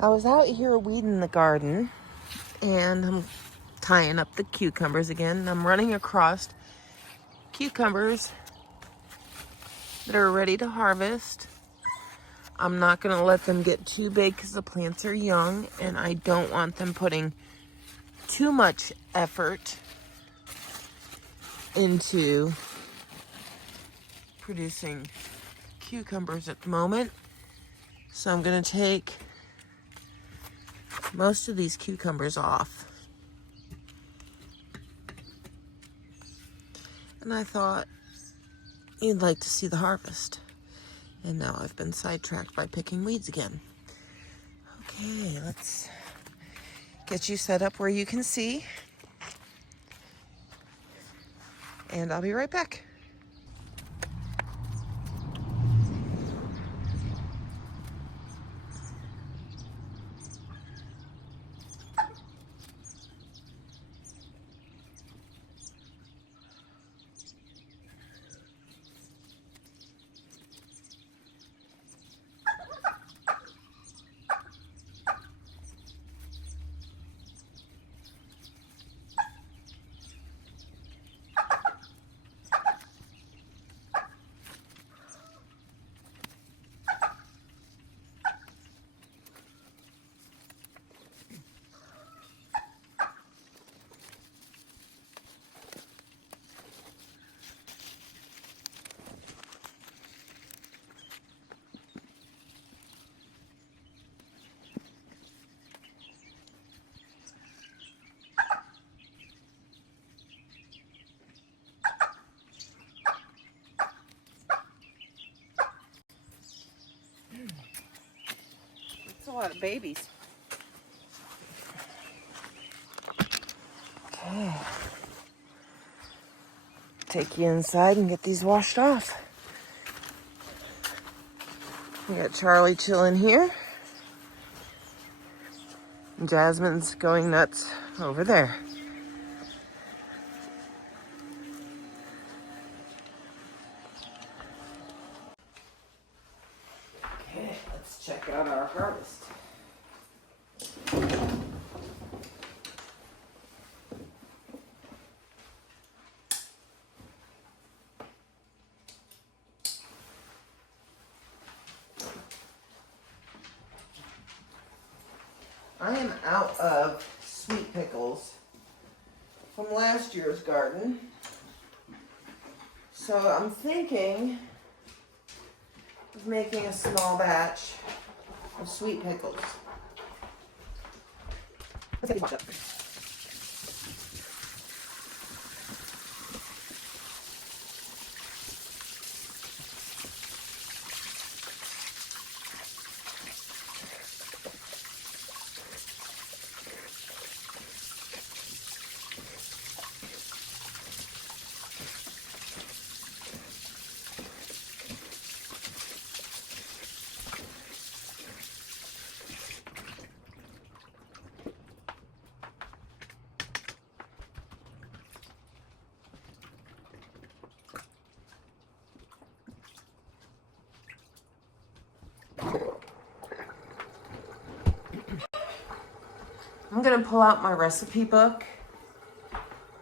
I was out here weeding the garden and I'm tying up the cucumbers again. I'm running across cucumbers that are ready to harvest. I'm not going to let them get too big because the plants are young and I don't want them putting too much effort into producing cucumbers at the moment. So I'm going to take most of these cucumbers off. And I thought you'd like to see the harvest. And now I've been sidetracked by picking weeds again. Okay, let's get you set up where you can see. And I'll be right back. That's a lot of babies. Okay. Take you inside and get these washed off. We got Charlie chilling here. And Jasmine's going nuts over there. Okay, let's check out our harvest. I am out of sweet pickles from last year's garden. So I'm thinking of making a small batch of sweet pickles. Let's get these washed up. I'm gonna pull out my recipe book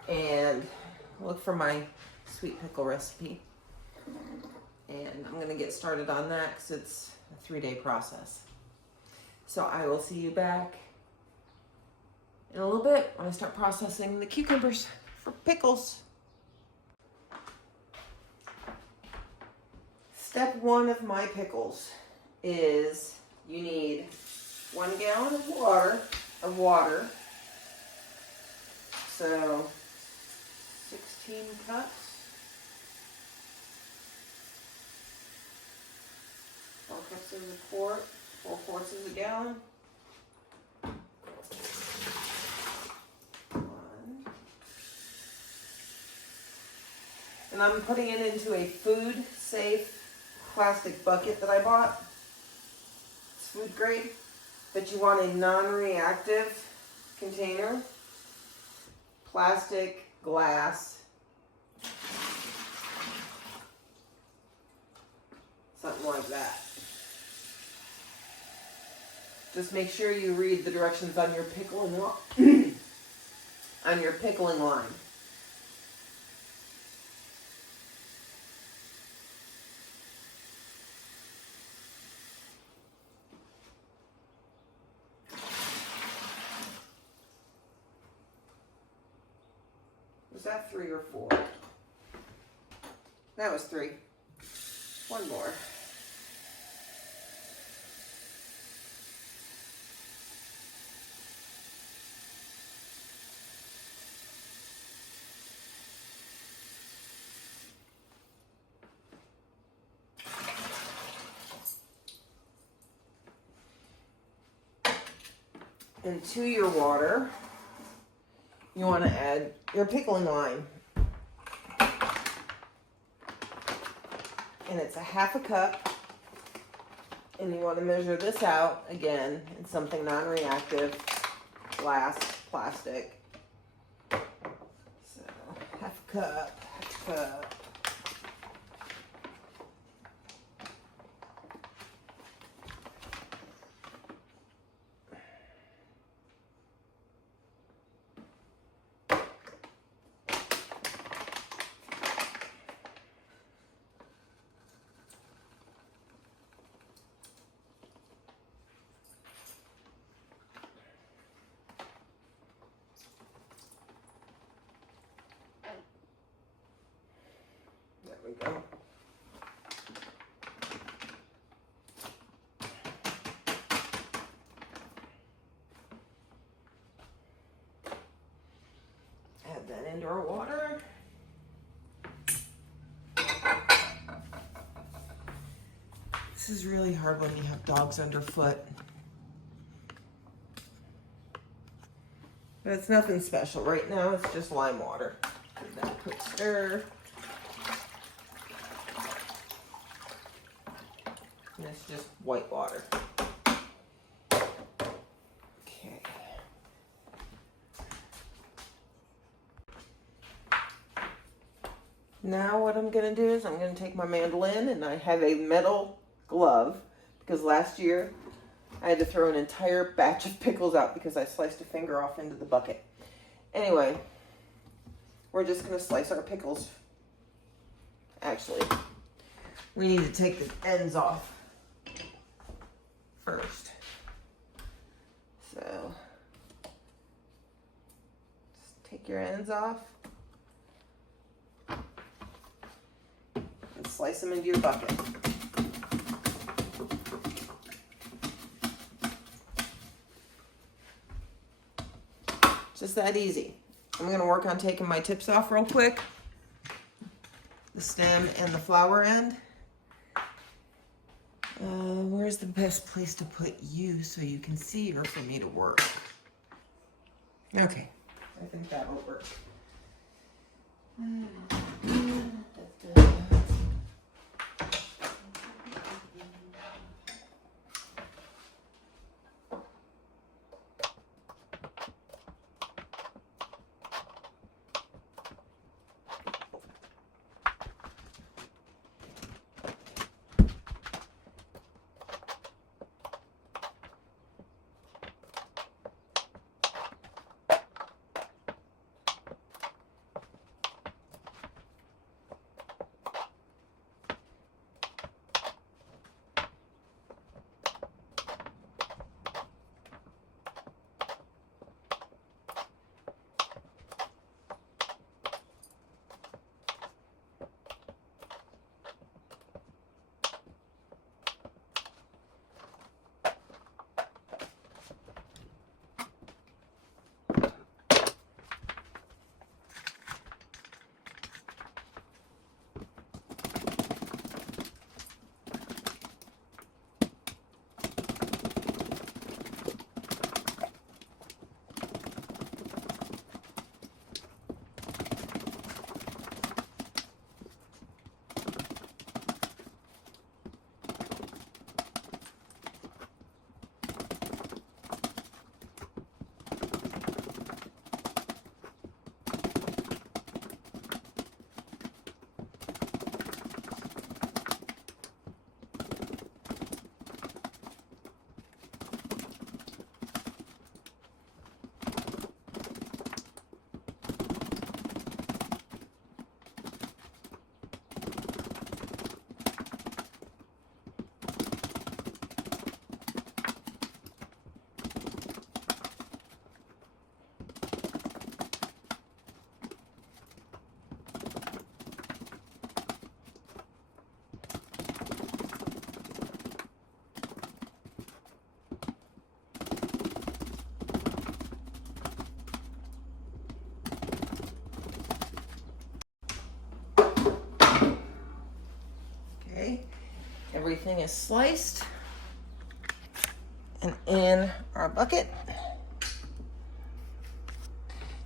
and look for my sweet pickle recipe. And I'm gonna get started on that because it's a 3-day process. So I will see you back in a little bit when I start processing the cucumbers for pickles. Step 1 of my pickles is you need 1 gallon of water. So 16 cups. 4 cups is a quart, 4 quarts is a gallon. 1. And I'm putting it into a food safe plastic bucket that I bought. It's food grade, but you want a non-reactive container, plastic, glass, something like that. Just make sure you read the directions on your pickling line. On your pickling line. Was that 3 or 4? That was 3. One more. Into your water, you want to add your pickling line. And it's a 1/2 cup. And you want to measure this out again in something non-reactive, glass, plastic. So 1/2 cup, 1/2 cup. There we go. Add that into our water. This is really hard when you have dogs underfoot. But it's nothing special. Right now it's just lime water. Give that a quick stir. And it's just white water. Okay. Now what I'm going to do is I'm going to take my mandolin, and I have a metal glove because last year I had to throw an entire batch of pickles out because I sliced a finger off into the bucket. Anyway, we're just going to slice our pickles. Actually, we need to take the ends off first. So, just take your ends off and slice them into your bucket. Just that easy. I'm going to work on taking my tips off real quick. The stem and the flower end. Where's the best place to put you so you can see or for me to work? Okay, I think that'll work. everything is sliced and in our bucket.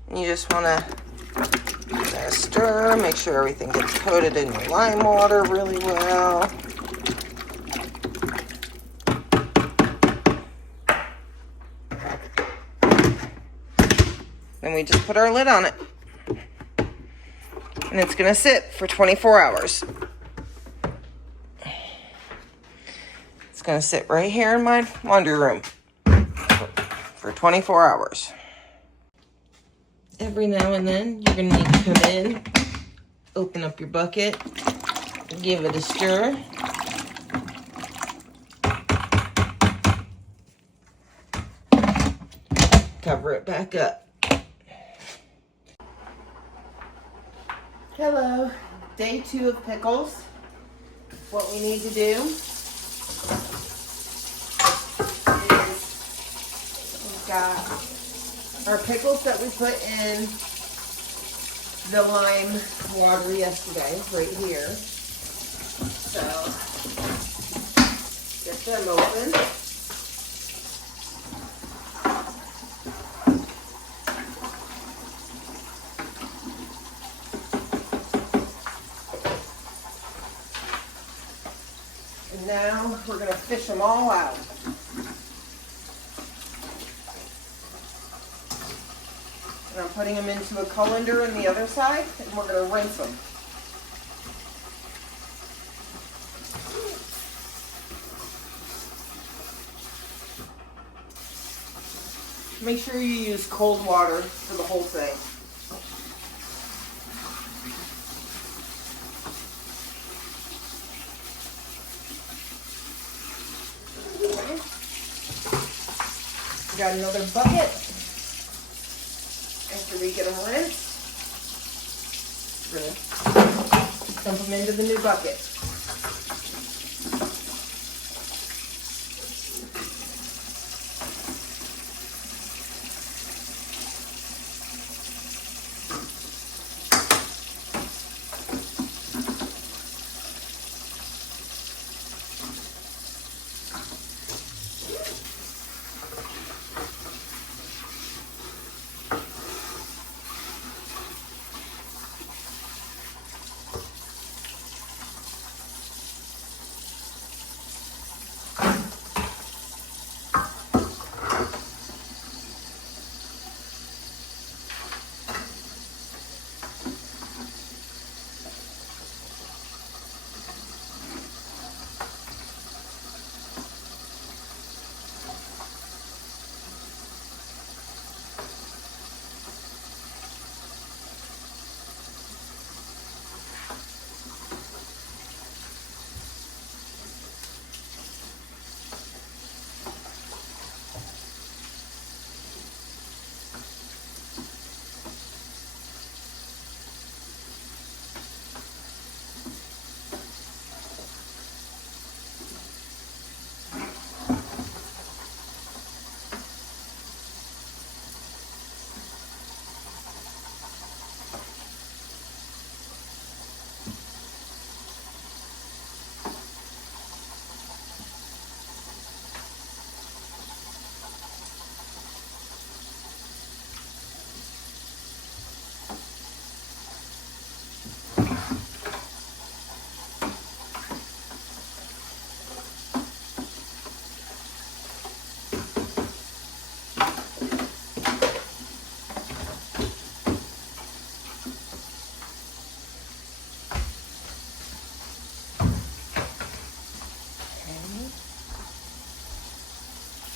And you just want to stir, make sure everything gets coated in your lime water really well. Then we just put our lid on it. And it's going to sit for 24 hours. It's going to sit right here in my laundry room for 24 hours. Every now and then, you're going to need to come in, open up your bucket, give it a stir. Cover it back up. Hello, day 2 of pickles. What we need to do is we've got our pickles that we put in the lime water yesterday, right here. So, get them open. And now we're going to fish them all out. And I'm putting them into a colander on the other side, and we're going to rinse them. Make sure you use cold water for the whole thing. Got another bucket. After we get them rinsed, we're going to dump them into the new bucket.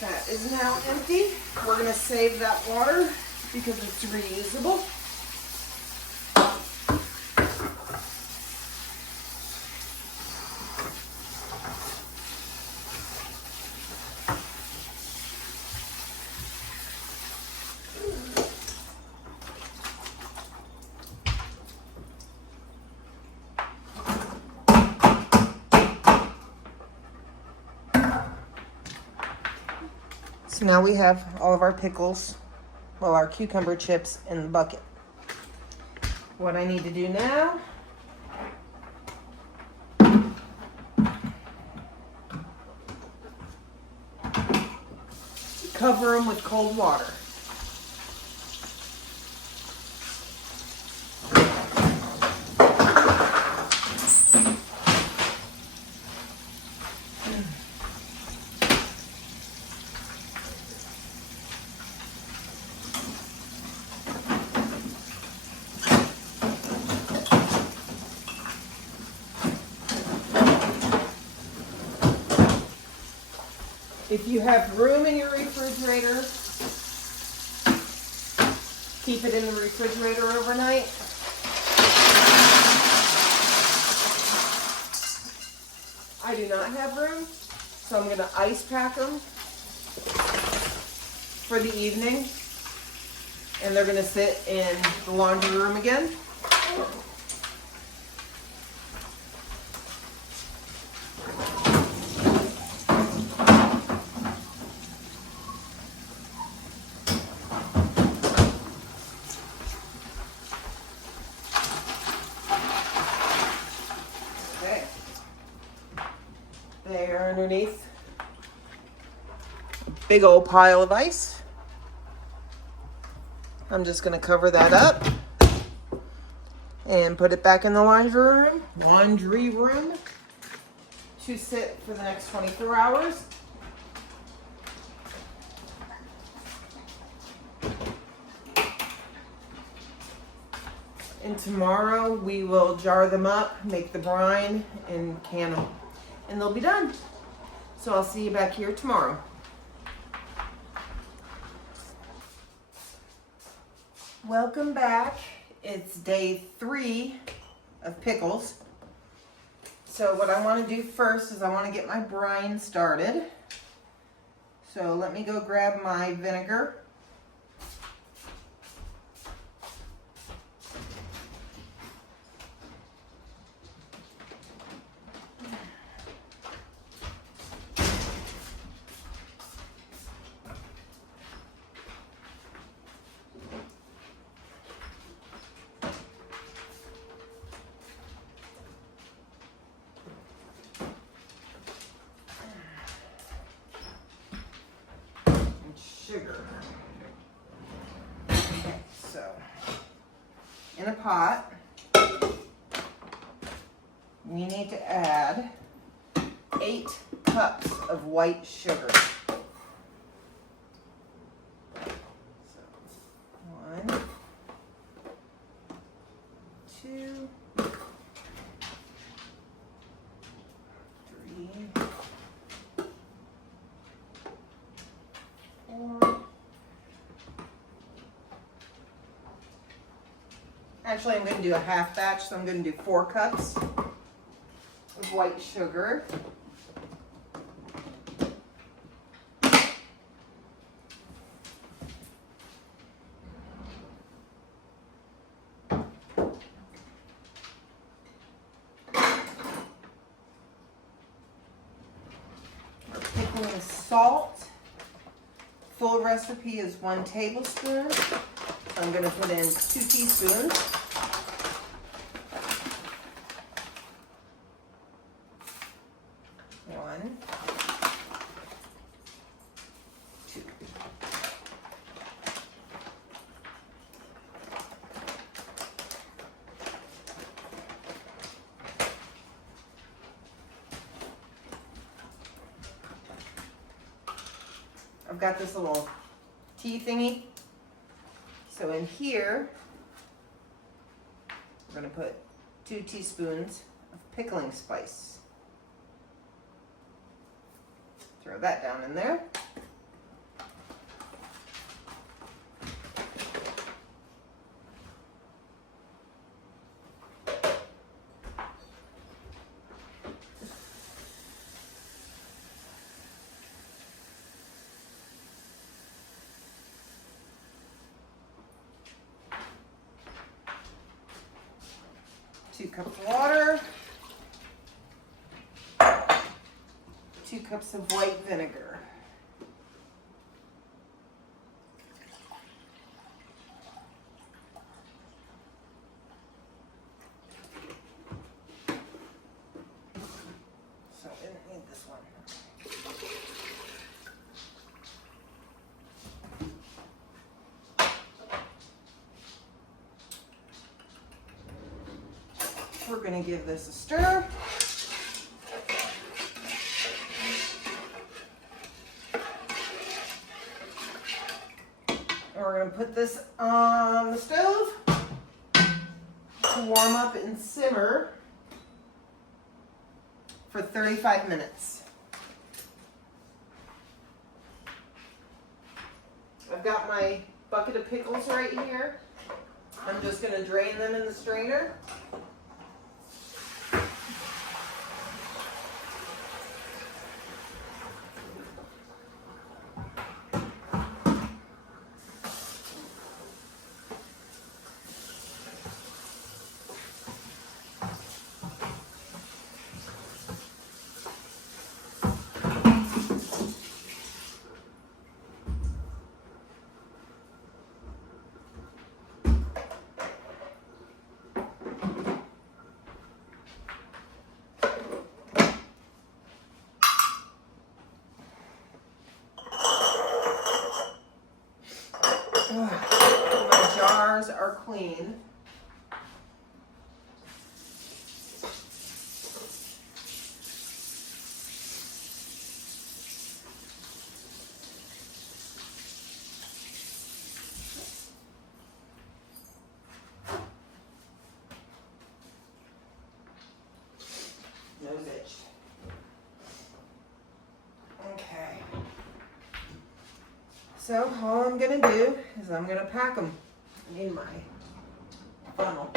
That is now empty. We're going to save that water because it's reusable. So now we have all of our pickles, well, our cucumber chips in the bucket. What I need to do now cover them with cold water. If you have room in your refrigerator, keep it in the refrigerator overnight. I do not have room, so I'm going to ice pack them for the evening, and they're going to sit in the laundry room again. There underneath a big old pile of ice. I'm just going to cover that up and put it back in the laundry room to sit for the next 24 hours. And tomorrow we will jar them up, make the brine, and can them. And they'll be done. So I'll see you back here tomorrow. Welcome back. It's day 3 of pickles. So what I want to do first is I want to get my brine started. So let me go grab my vinegar. Sugar. Okay, so in a pot, we need to add 8 cups of white sugar. So 1, 2, 3, 4. Actually, I'm going to do a half batch, so I'm going to do 4 cups of white sugar. Our pickling salt. Full recipe is 1 tablespoon. So I'm going to put in 2 teaspoons. One, 2. I've got this little tea thingy. So in here, we're going to put 2 teaspoons of pickling spice. Throw that down in there. Two cups of water. 2 cups of white vinegar. So I didn't need this one. we're going to give this a stir. And we're going to put this on the stove to warm up and simmer for 35 minutes. I've got my bucket of pickles right here. I'm just going to drain them in the strainer. My jars are clean. Nose itch. Okay. So all I'm going to do is I'm going to pack them in my funnel.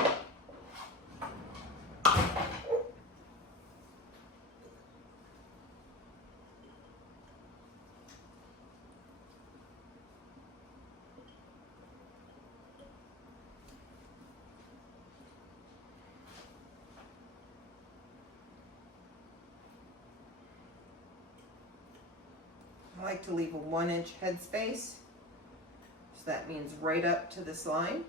I like to leave a 1-inch headspace. So that means right up to this line.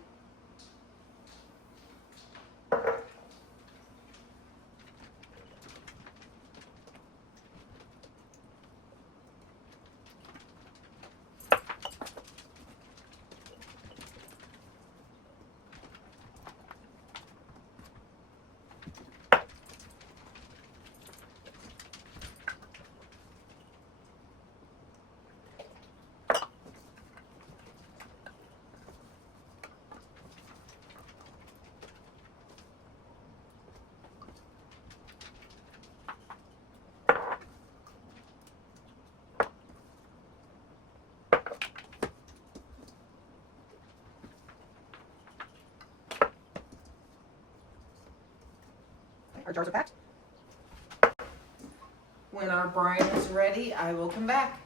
Our jars are packed. When our brine is ready, I will come back.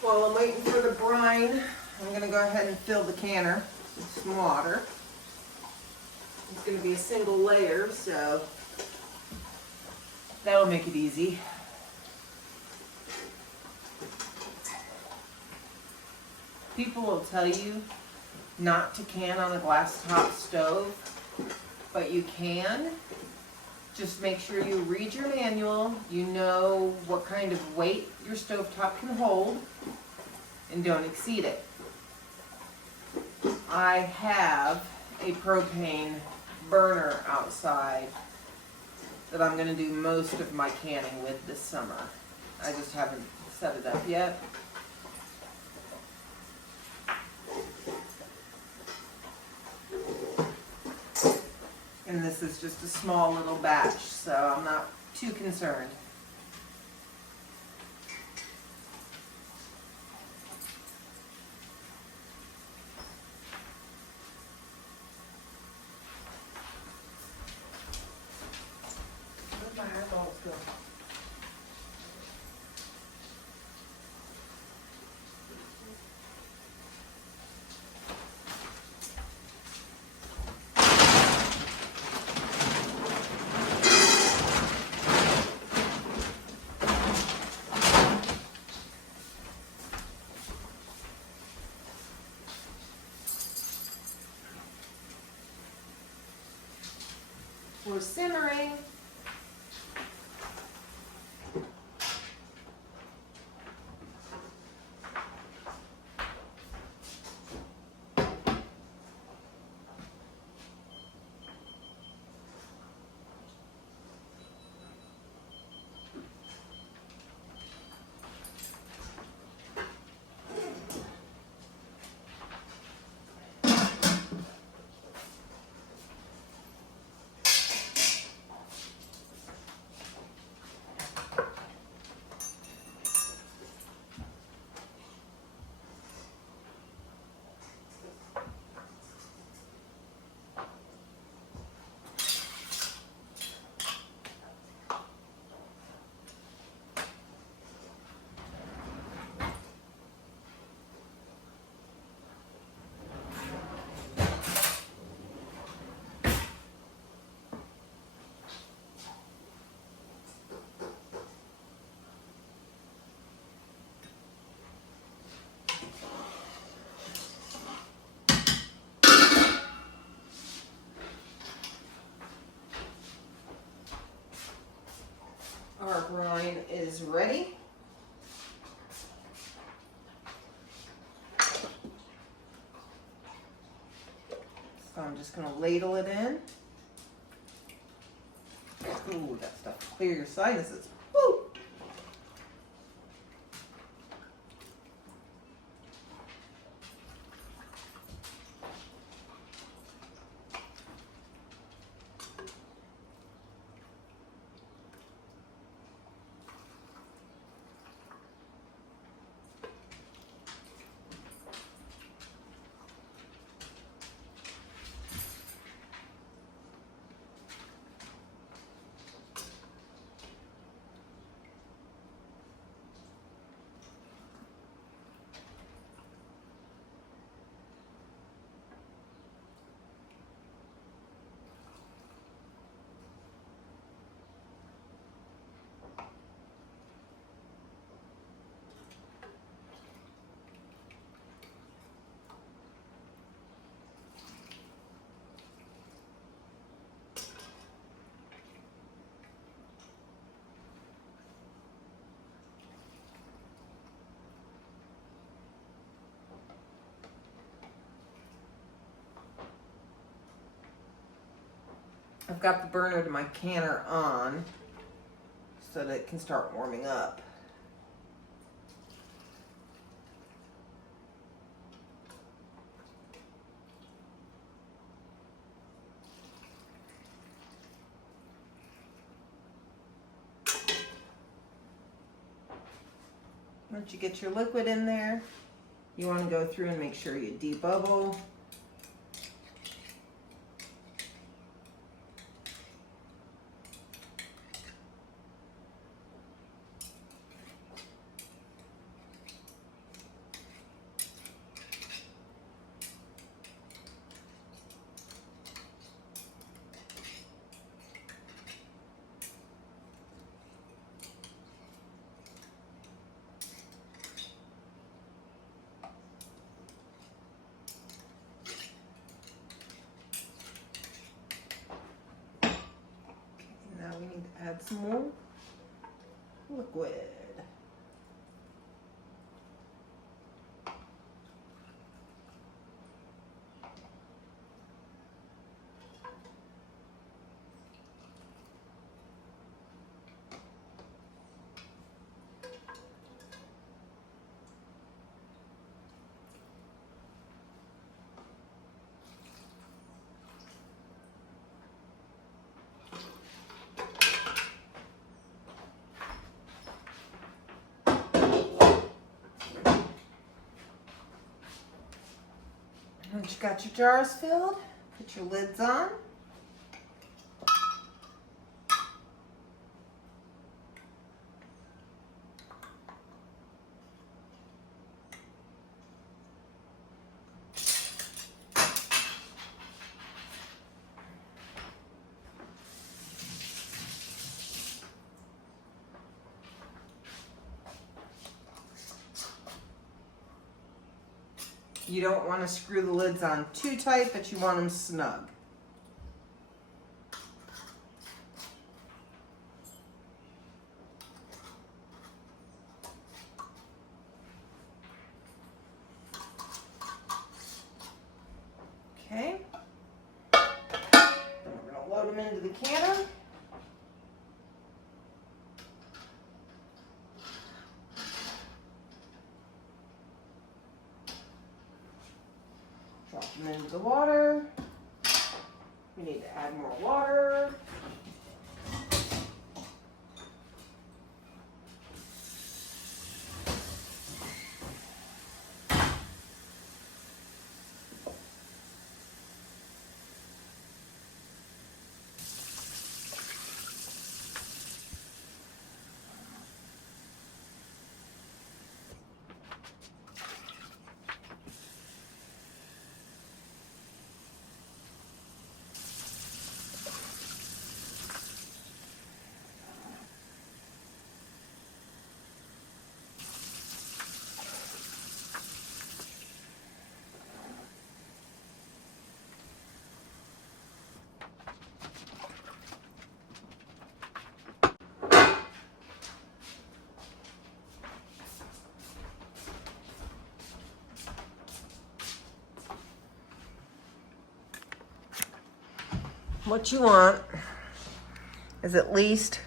While I'm waiting for the brine, I'm going to go ahead and fill the canner with some water. It's going to be a single layer, so that'll make it easy. People will tell you not to can on a glass top stove, but you can. Just make sure you read your manual, you know what kind of weight your stovetop can hold, and don't exceed it. I have a propane burner outside that I'm going to do most of my canning with this summer. I just haven't set it up yet. And this is just a small little batch, so I'm not too concerned. Where'd my eyeballs go? was simmering. Our brine is ready. So I'm just going to ladle it in. Ooh, that stuff clear your sinuses. Woo! I've got the burner to my canner on so that it can start warming up. Once you get your liquid in there, you want to go through and make sure you debubble. We need to add some more liquid. Once you got your jars filled, put your lids on. You don't want to screw the lids on too tight, but you want them snug. them into the canner. Drop them into the water. We need to add more water. What you want is at least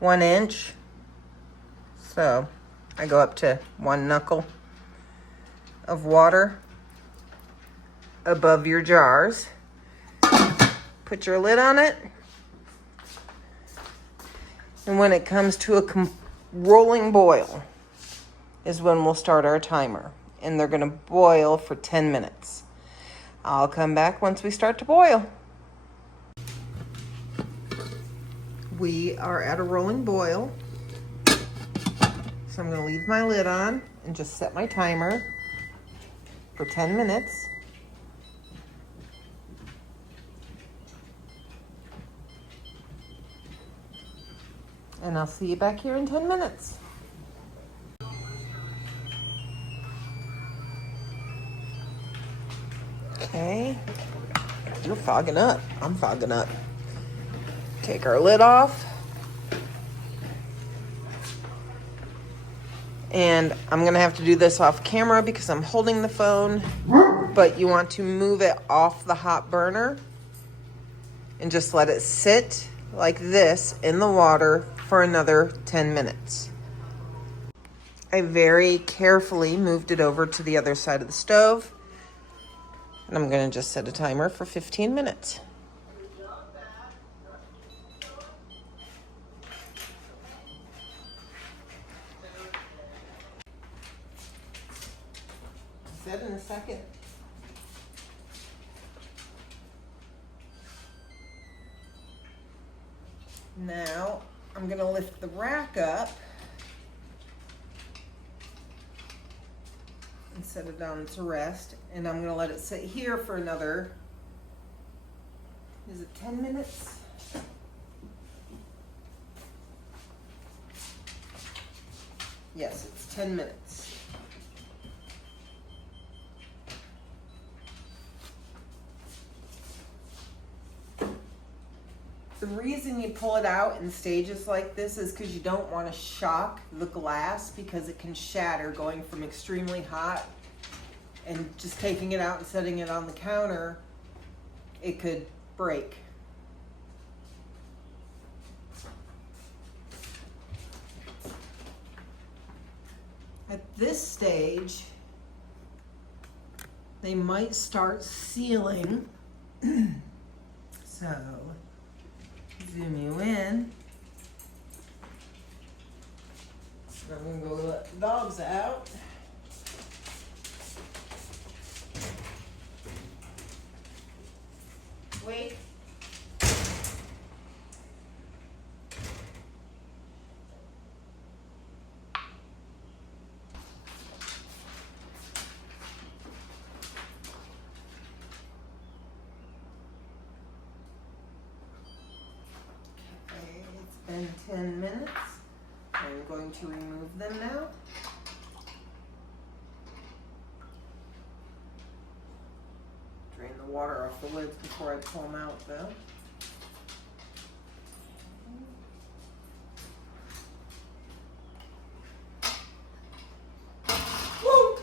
1 inch. So I go up to 1 knuckle of water above your jars. Put your lid on it. And when it comes to a rolling boil is when we'll start our timer. And they're gonna boil for 10 minutes. I'll come back once we start to boil. We are at a rolling boil. So I'm gonna leave my lid on and just set my timer for 10 minutes. And I'll see you back here in 10 minutes. Okay, you're fogging up. I'm fogging up. Take our lid off. And I'm gonna have to do this off camera because I'm holding the phone, but you want to move it off the hot burner and just let it sit like this in the water for another 10 minutes. I very carefully moved it over to the other side of the stove, and I'm gonna just set a timer for 15 minutes. Set in a second. Now I'm gonna lift the rack up and set it down to rest, and I'm gonna let it sit here for another, is it 10 minutes? Yes, it's 10 minutes. The reason you pull it out in stages like this is because you don't want to shock the glass, because it can shatter going from extremely hot, and just taking it out and setting it on the counter, it could break. At this stage, they might start sealing. So zoom you in. I'm gonna go let the dogs out. Wait. And 10 minutes. I'm going to remove them now. Drain the water off the lids before I pull them out though. Woo!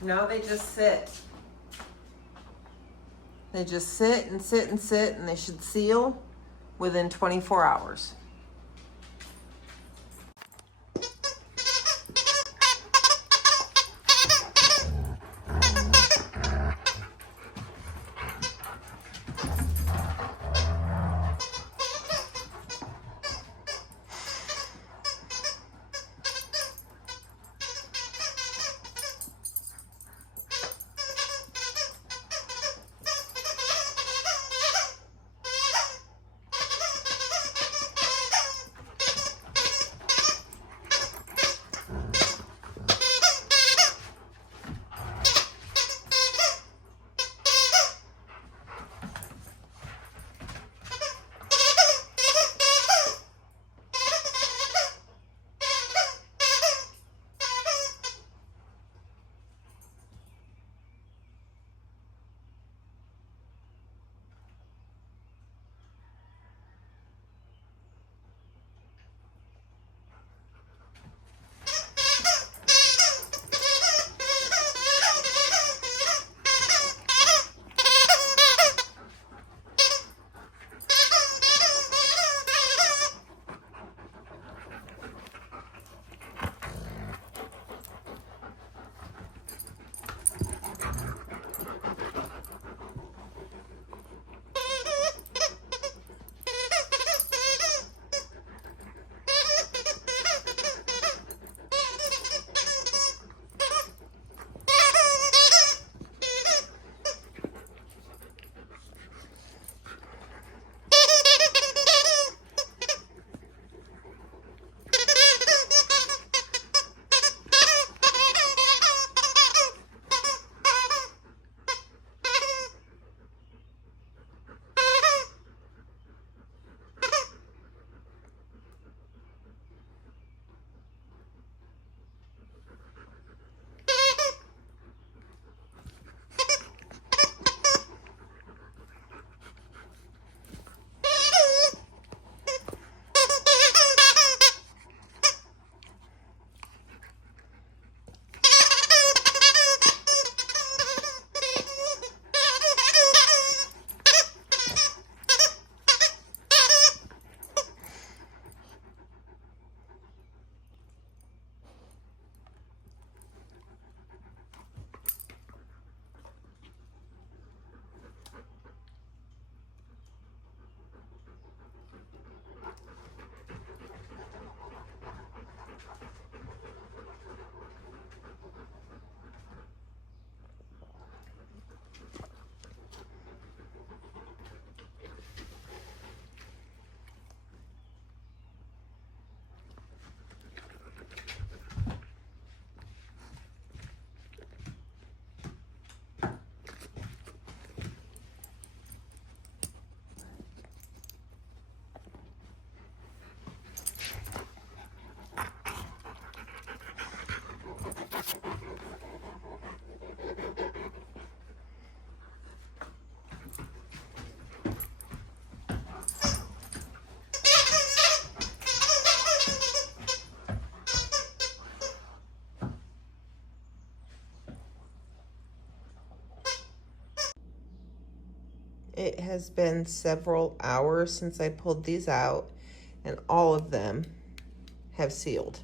Now they just sit. They just sit and sit and sit, and they should seal within 24 hours. It has been several hours since I pulled these out, and all of them have sealed.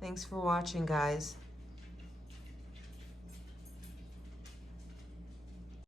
Thanks for watching, guys.